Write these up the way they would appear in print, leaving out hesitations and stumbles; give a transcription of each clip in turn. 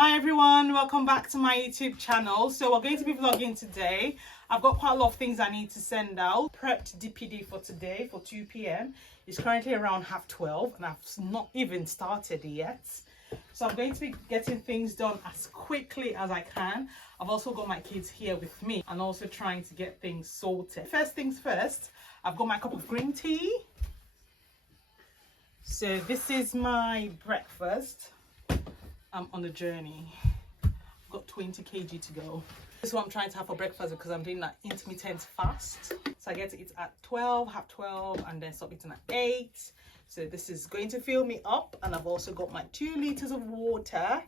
Hi everyone, welcome back to my YouTube channel. So we're going to be vlogging today. I've got quite a lot of things I need to send out. Prepped DPD for today for 2 p.m. It's currently around 12:30 and I've not even started yet. So I'm going to be getting things done as quickly as I can. I've also got my kids here with me and also trying to get things sorted. First things first, I've got my cup of green tea. So this is my breakfast. I'm on a journey. I've got 20 kg to go. This is what I'm trying to have for breakfast because I'm doing that intermittent fast. So I get to eat at 12, half 12, and then stop eating at 8. So this is going to fill me up, and I've also got my 2 liters of water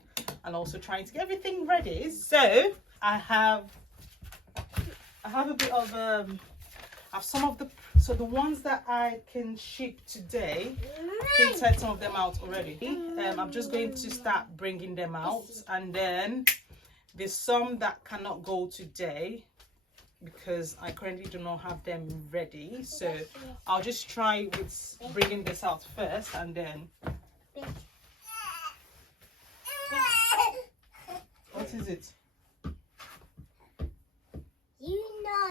and also trying to get everything ready. So I have a bit of I have some of the ones that I can ship today, printed some of them out already. I'm just going to start bringing them out, and then there's some that cannot go today because I currently do not have them ready. So I'll just try with bringing this out first, and then what is it? You know.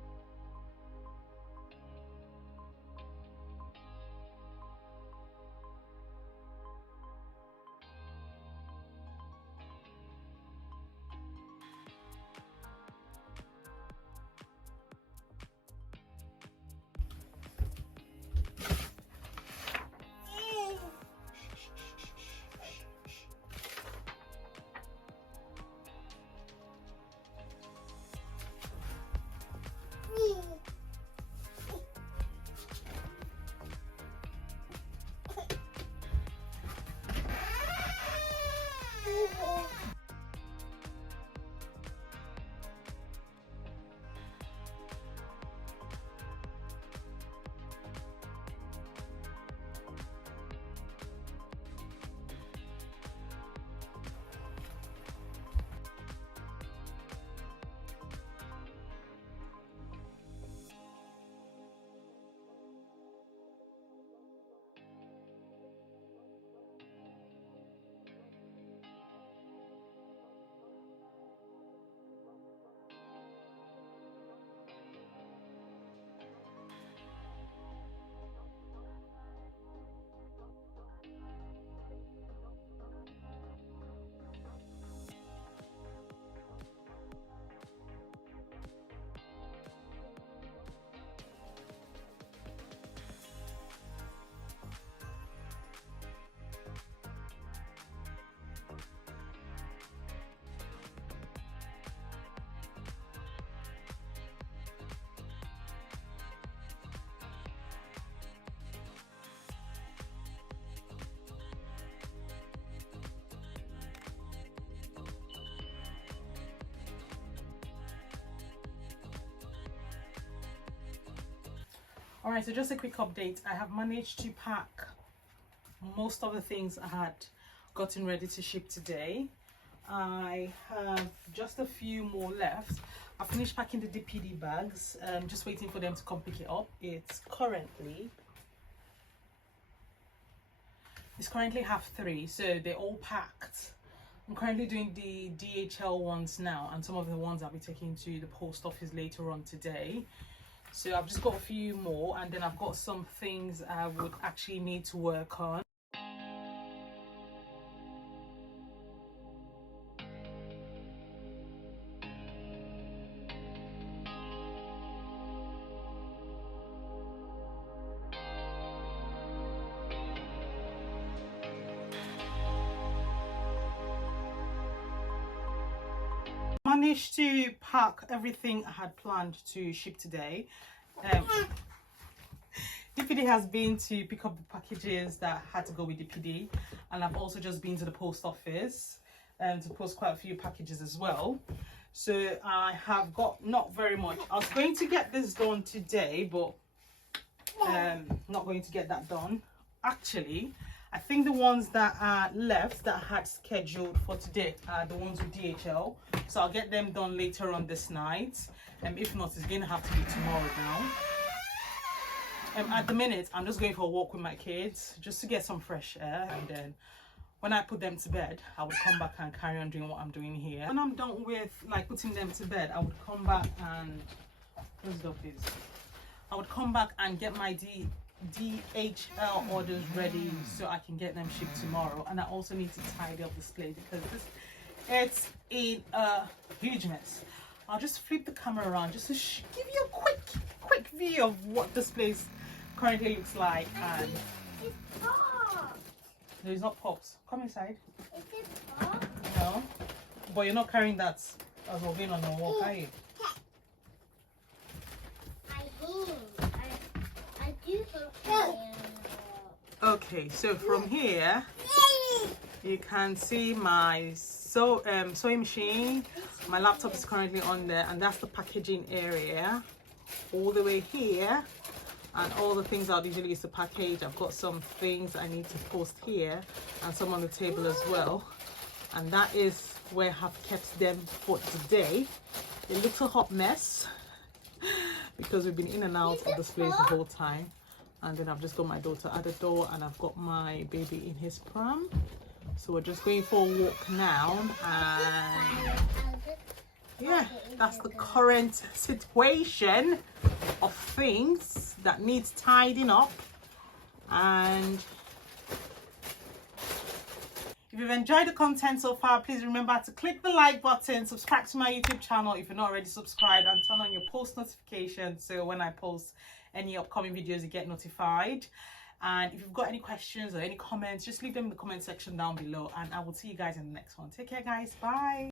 Alright, so just a quick update. I have managed to pack most of the things I had gotten ready to ship today. I have just a few more left. I finished packing the DPD bags. Just waiting for them to come pick it up. It's currently 3:30, so they're all packed. I'm currently doing the DHL ones now, and some of the ones I'll be taking to the post office later on today. So I've just got a few more, and then I've got some things I would actually need to work on. Managed to pack everything I had planned to ship today. DPD has been to pick up the packages that had to go with DPD, and I've also just been to the post office to post quite a few packages as well. So I have got not very much. I was going to get this done today, but not going to get that done. Actually, I think the ones that are left that I had scheduled for today are the ones with DHL. So I'll get them done later on this night. If not, it's going to have to be tomorrow now. At the minute, I'm just going for a walk with my kids just to get some fresh air, and then when I put them to bed, I would come back and carry on doing what I'm doing here. When I'm done with like putting them to bed, I would come back and close the door, please. I would come back and get my DHL orders ready so I can get them shipped tomorrow. And I also need to tidy up this place because it's in a huge mess. I'll just flip the camera around just to give you a quick view of what this place currently looks like. And It's hot. there's not pops. Come inside. Is it hot? No, but you're not carrying that as we're going on a walk, are you? I do something. Okay, so from here you can see my sewing machine. My laptop is currently on there, and that's the packaging area all the way here, and all the things I'll usually use to package. I've got some things I need to post here and some on the table as well, and that is where I have kept them for today. A little hot mess because we've been in and out of this place the whole time. And then I've just got my daughter at the door, and I've got my baby in his pram. So we're just going for a walk now, and yeah, that's the current situation of things that needs tidying up. And if you've enjoyed the content so far, please remember to click the like button, subscribe to my YouTube channel if you're not already subscribed, and turn on your post notifications so when I post any upcoming videos you get notified. And if you've got any questions or any comments, just leave them in the comment section down below, and I will see you guys in the next one. Take care, guys. Bye.